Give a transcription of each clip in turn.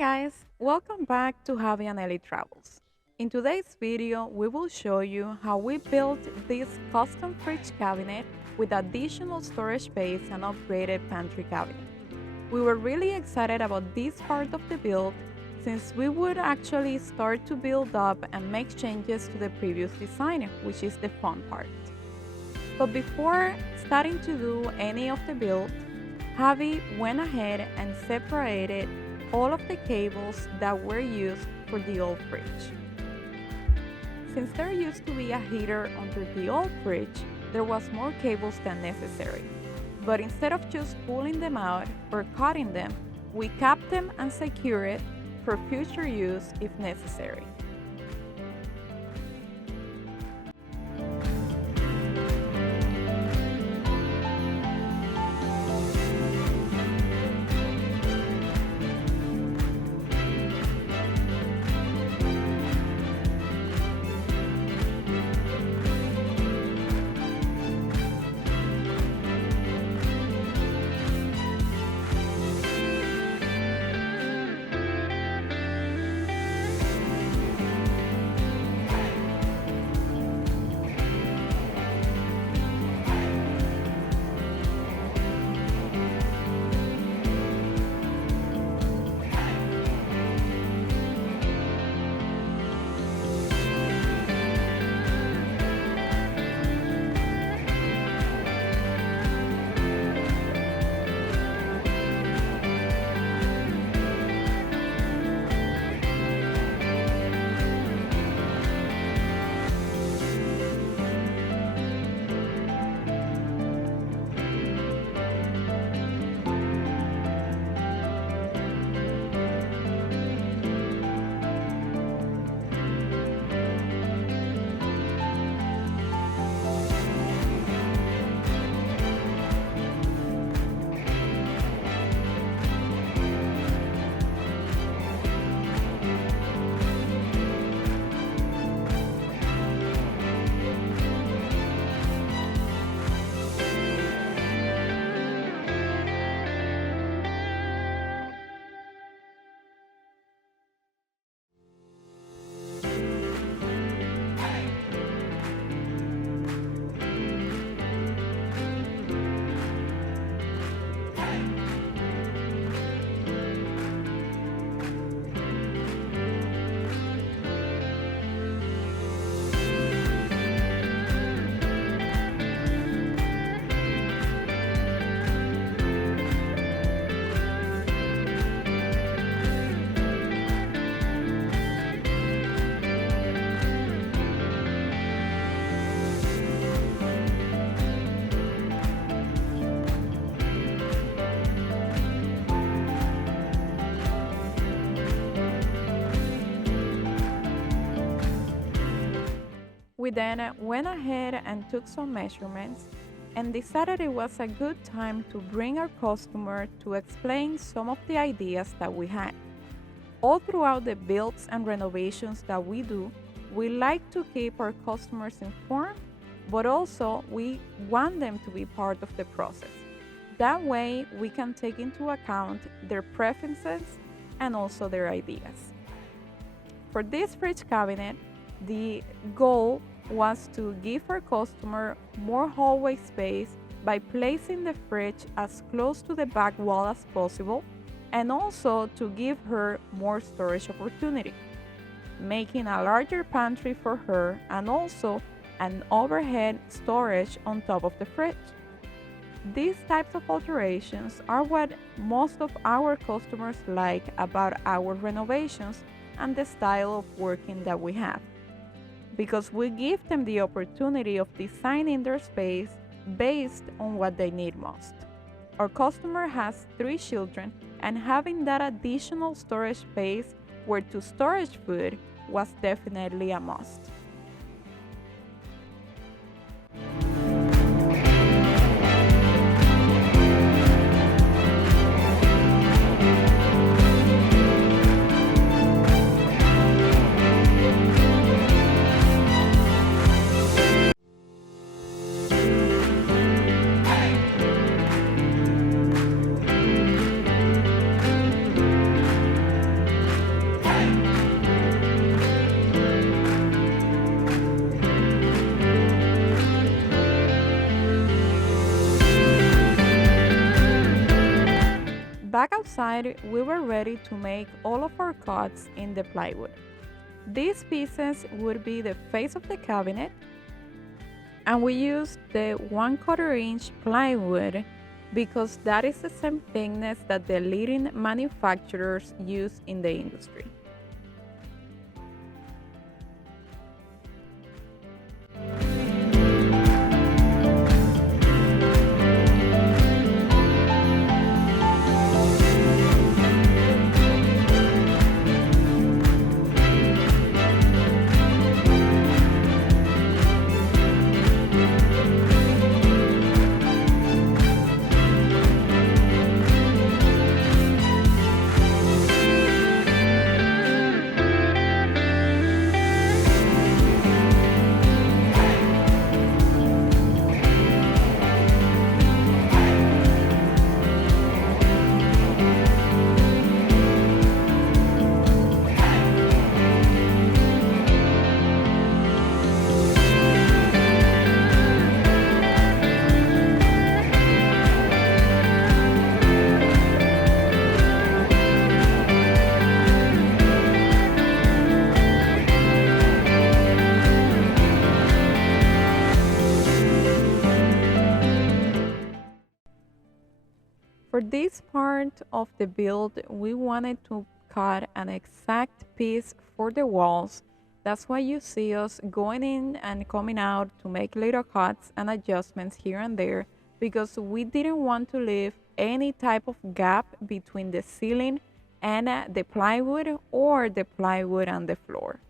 Guys, welcome back to Javi and Eli Travels. In today's video, we will show you how we built this custom fridge cabinet with additional storage space and upgraded pantry cabinet. We were really excited about this part of the build since we would actually start to build up and make changes to the previous design, which is the fun part. But before starting to do any of the build, Javi went ahead and separated all of the cables that were used for the old fridge. Since there used to be a heater under the old fridge, there was more cables than necessary. But instead of just pulling them out or cutting them, we capped them and secured it for future use if necessary. We then went ahead and took some measurements and decided it was a good time to bring our customer to explain some of the ideas that we had. All throughout the builds and renovations that we do, we like to keep our customers informed, but also we want them to be part of the process. That way we can take into account their preferences and also their ideas. For this fridge cabinet, the goal was to give our customer more hallway space by placing the fridge as close to the back wall as possible and also to give her more storage opportunity, making a larger pantry for her and also an overhead storage on top of the fridge. These types of alterations are what most of our customers like about our renovations and the style of working that we have, because we give them the opportunity of designing their space based on what they need most. Our customer has 3 children, and having that additional storage space where to store food was definitely a must. Back outside, we were ready to make all of our cuts in the plywood. These pieces would be the face of the cabinet, and we used the 1/4 inch plywood because that is the same thickness that the leading manufacturers use in the industry. For this part of the build, we wanted to cut an exact piece for the walls. That's why you see us going in and coming out to make little cuts and adjustments here and there, because we didn't want to leave any type of gap between the ceiling and the plywood or the plywood and the floor.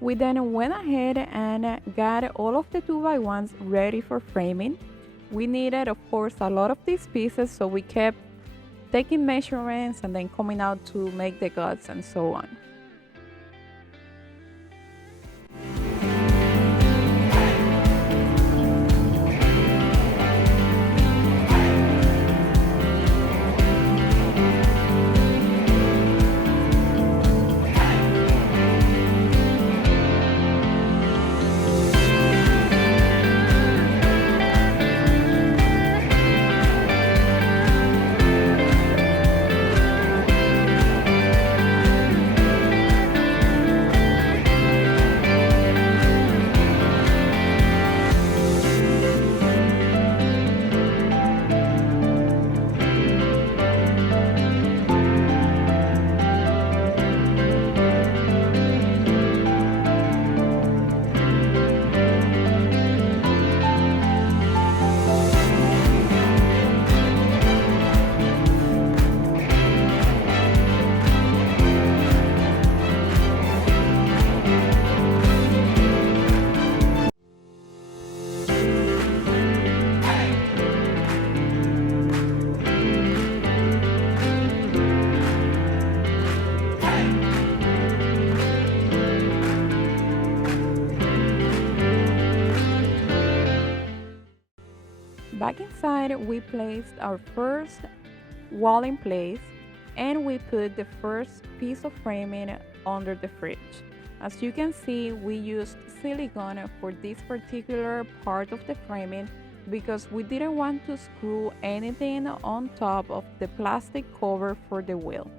We then went ahead and got all of the 2x1s ready for framing. We needed, of course, a lot of these pieces, so we kept taking measurements and then coming out to make the guts and so on. Back inside, we placed our first wall in place and we put the first piece of framing under the fridge. As you can see, we used silicone for this particular part of the framing because we didn't want to screw anything on top of the plastic cover for the wheel.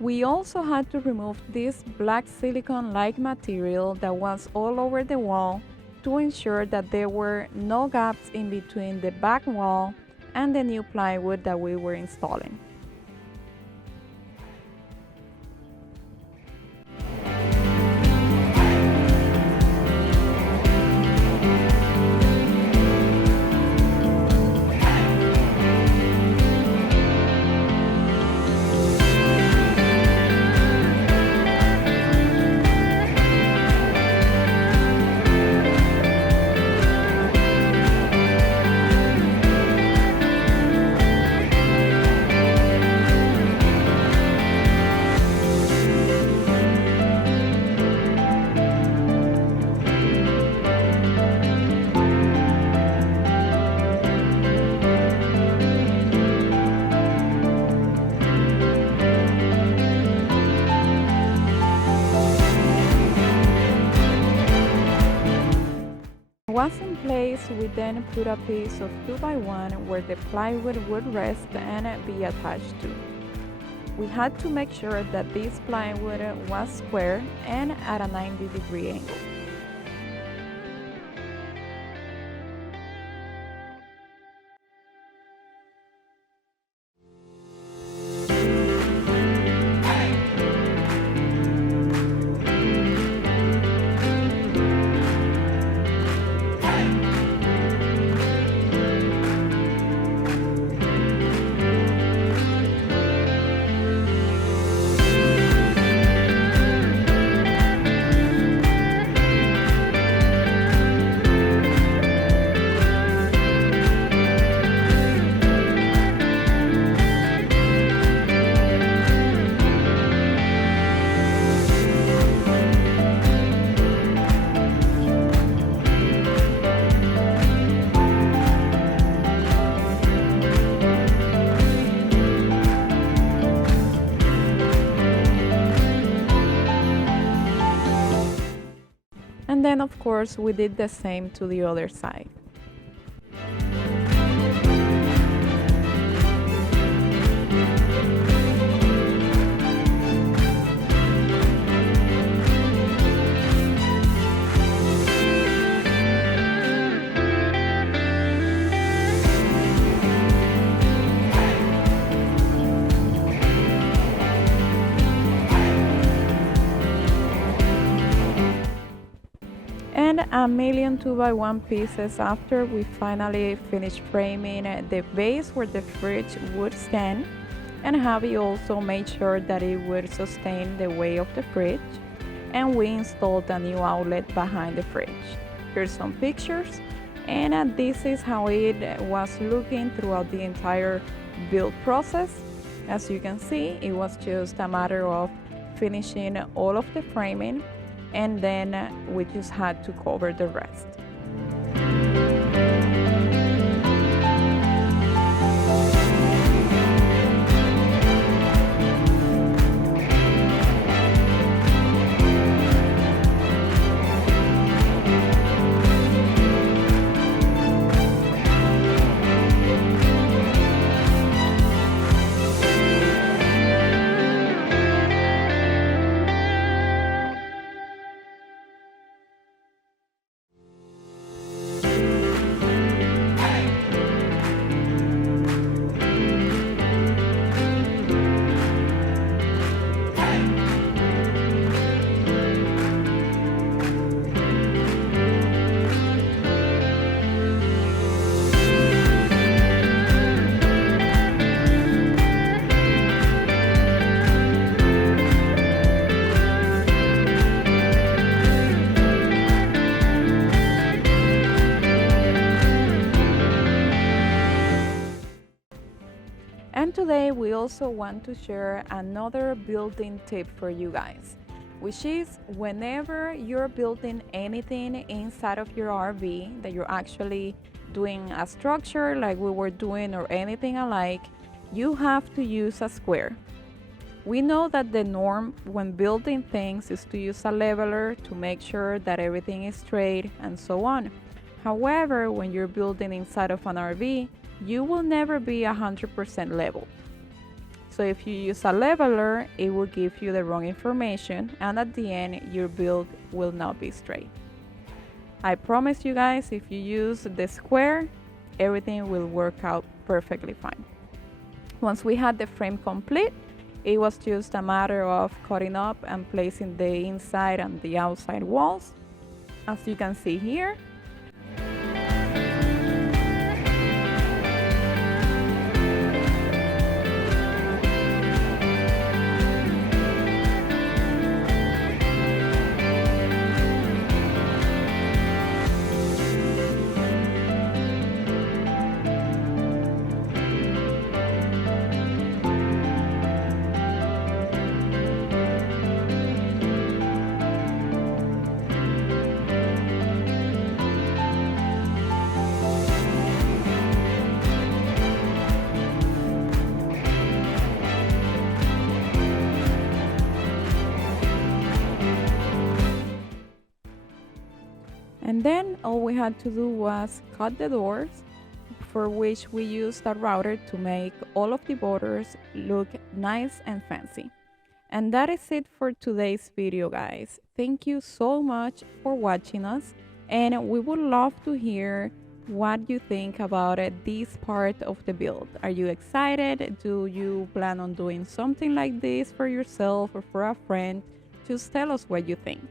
We also had to remove this black silicone-like material that was all over the wall to ensure that there were no gaps in between the back wall and the new plywood that we were installing. Once in place, we then put a piece of 2x1 where the plywood would rest and be attached to. We had to make sure that this plywood was square and at a 90-degree angle. And then of course we did the same to the other side. And a million 2x1 pieces after we finally finished framing the base where the fridge would stand, and Javi also made sure that it would sustain the weight of the fridge, and we installed a new outlet behind the fridge. Here's some pictures, and this is how it was looking throughout the entire build process. As you can see, it was just a matter of finishing all of the framing, and then we just had to cover the rest. And today we also want to share another building tip for you guys, which is whenever you're building anything inside of your RV, that you're actually doing a structure like we were doing or anything alike, you have to use a square. We know that the norm when building things is to use a leveler to make sure that everything is straight and so on. However, when you're building inside of an RV, you will never be 100% level. So if you use a leveler, it will give you the wrong information, and at the end, your build will not be straight. I promise you guys, if you use the square, everything will work out perfectly fine. Once we had the frame complete, it was just a matter of cutting up and placing the inside and the outside walls, as you can see here. And then all we had to do was cut the doors, for which we used a router to make all of the borders look nice and fancy. And that is it for today's video, guys. Thank you so much for watching us, and we would love to hear what you think about this part of the build. Are you excited? Do you plan on doing something like this for yourself or for a friend? Just tell us what you think,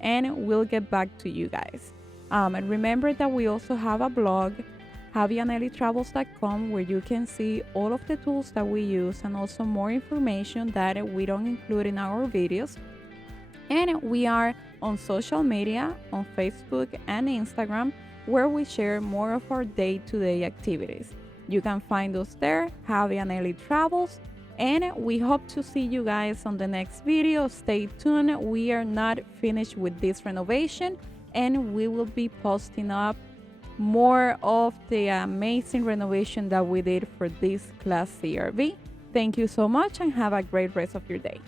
and we'll get back to you guys. And remember that we also have a blog, javiandeli.travels.com, where you can see all of the tools that we use and also more information that we don't include in our videos. And we are on social media, on Facebook and Instagram, where we share more of our day-to-day activities. You can find us there, Javi and Eli Travels, and we hope to see you guys on the next video. Stay tuned. We are not finished with this renovation, and we will be posting up more of the amazing renovation that we did for this Class C RV. Thank you so much and have a great rest of your day.